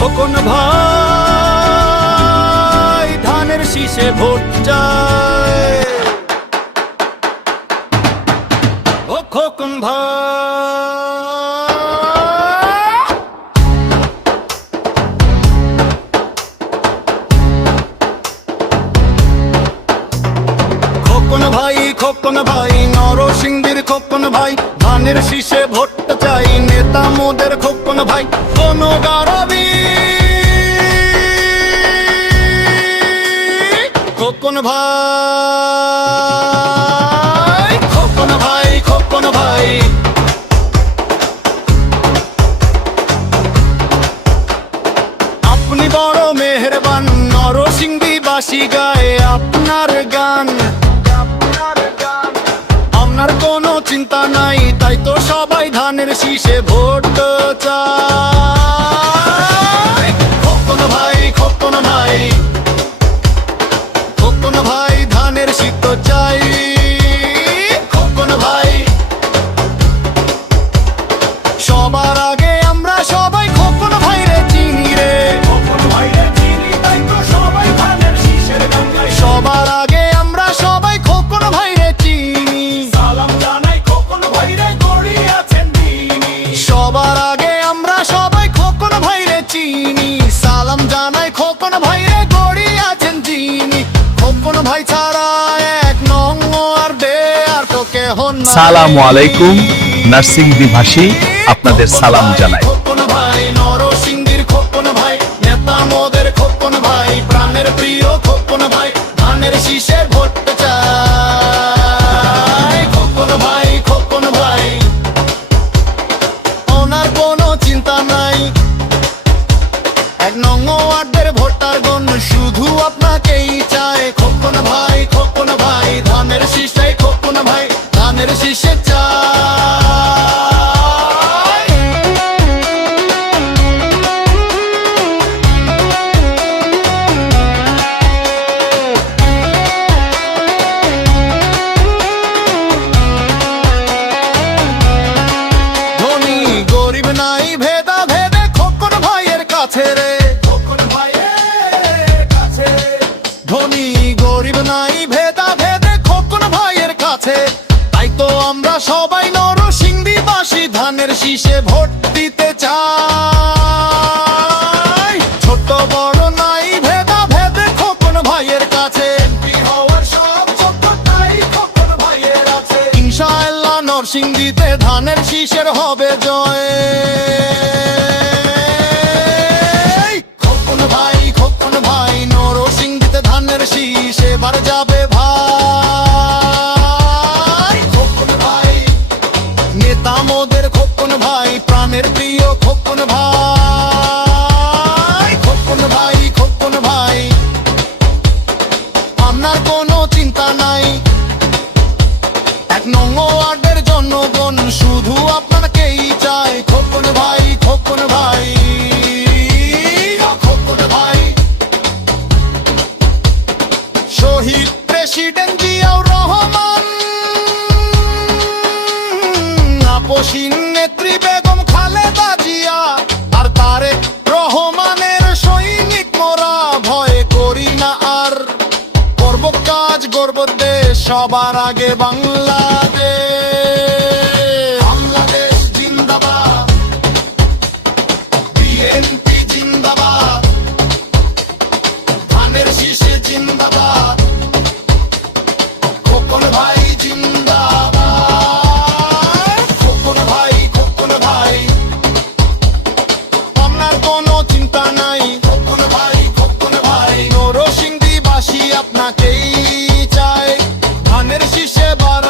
খোকন ভাই ধানের শীষে ভোট চায়। ও খোকন ভাই, খোকন ভাই খোকন ভাই নরসিংদীর খোকন ভাই ধানের শীষে ভোট চাই। নেতা মোদের খোকন ভাই কোন গারবি খোকন ভাই, খোকন ভাই খোকন ভাই। আপনি বড় মেহেরবান, নরসিংদীবাসী গায়ে আপনার গান। আপনার কোনো চিন্তা নাই, তাই তো সবাই ধানের শীষে ভোট চায়। খোকন ভাই খোকন ভাই, খোকন ভাই ধানের শীষ চাই। খোকন ভাই, সবার আগে আমরা সবাই খোকন ভাই রে চিনি রে। খোকন ভাই রে চিনি, তাই তো সবাই ধানের শীষের গান গাই। সবার আগে আমরা সবাই খোকন ভাই রে চিনি, সালাম জানাই খোকন ভাই রে গড়ি আছেন দিনি। সবার আগে আমরা সবাই খোকন ভাই রে চিনি, সালাম জানাই খোকন ভাই রে গড়ি আছেন দিনি। খোকন ভাই ছাড়া এক নং আর দে আর তো কেহ নাই। সালামু আলাইকুম, নরসিংদীবাসী আপনাদের সালাম জানাই। খোকন ভাই নরসিংদীর খোকন ভাই, নেতা মোদের খোকন ভাই, প্রাণের প্রিয় খোকন ভাই ধানের শীষে ভোট চাই। খোকন ভাই খোকন ভাই, ওনার কোনো চিন্তা নাই। এক নং ওয়ার্ডের ভোটারগণ শুধু আপনাকেই চায়। খোকন ভাই খোকন ভাই ধানের শীষে, খোকন ভাই ধানের শীষে চায়। ধনী গরিব নাই ভেদা ভেদে খোকন ভাইয়ের কাছে রে। খোকন ভাইয়ের কাছে, ধনী গরিব নাই ভেদা ভেদে খোকন ভাইয়ের কাছে। তাই তো আমরা সবাই নরসিংদীবাসী ধানের শীষে ভোট দিতে চাই। ছোট বড় নাই ভেদা ভেদে খোকন ভাইয়ের কাছে, এমপি হওয়ার সব যোগ্যতাই খোকন ভাইয়ের আছে। ইনশাআল্লাহ নরসিংদীতে ধানের শীষের হবে জয়। খোকন ভাই খোকন ভাই নরসিংদীতে ধানের শীষ এবার যাবে ভাই। খোকন ভাই, নেতা মোদের খোকন ভাই, প্রাণের প্রিয় খোকন ভাই। খোকন ভাই খোকন ভাই, আপনার কোনো চিন্তা নাই। এক নং ওয়ার্ডের জনগণ শুধু আপনাকেই চায়। খোকন ভাই খোকন ভাই, খোকন ভাই। শহীদ প্রেসিডেন্ট জিয়াউর রহমান, আপসীন নেত্রী বেগম খালেদা জিয়া, আর তারেক রহমানের সৈনিক মোরা ভয় করি না আর। করব কাজ গর্ব দেশ, সবার আগে বাংলাদেশ। বাংলাদেশ জিন্দাবাদ, বিএনপি জিন্দাবাদ, ধানের শীষে জিন্দাবাদ। খোকন ভাই জিন্দাবাদ, খোকন ভাই খোকন ভাই, আপনার কোনো চিন্তা নাই। খোকন ভাই খোকন ভাই, নরসিংদীবাসী আপনাকেই চায়। ধানের শীষে বাড়া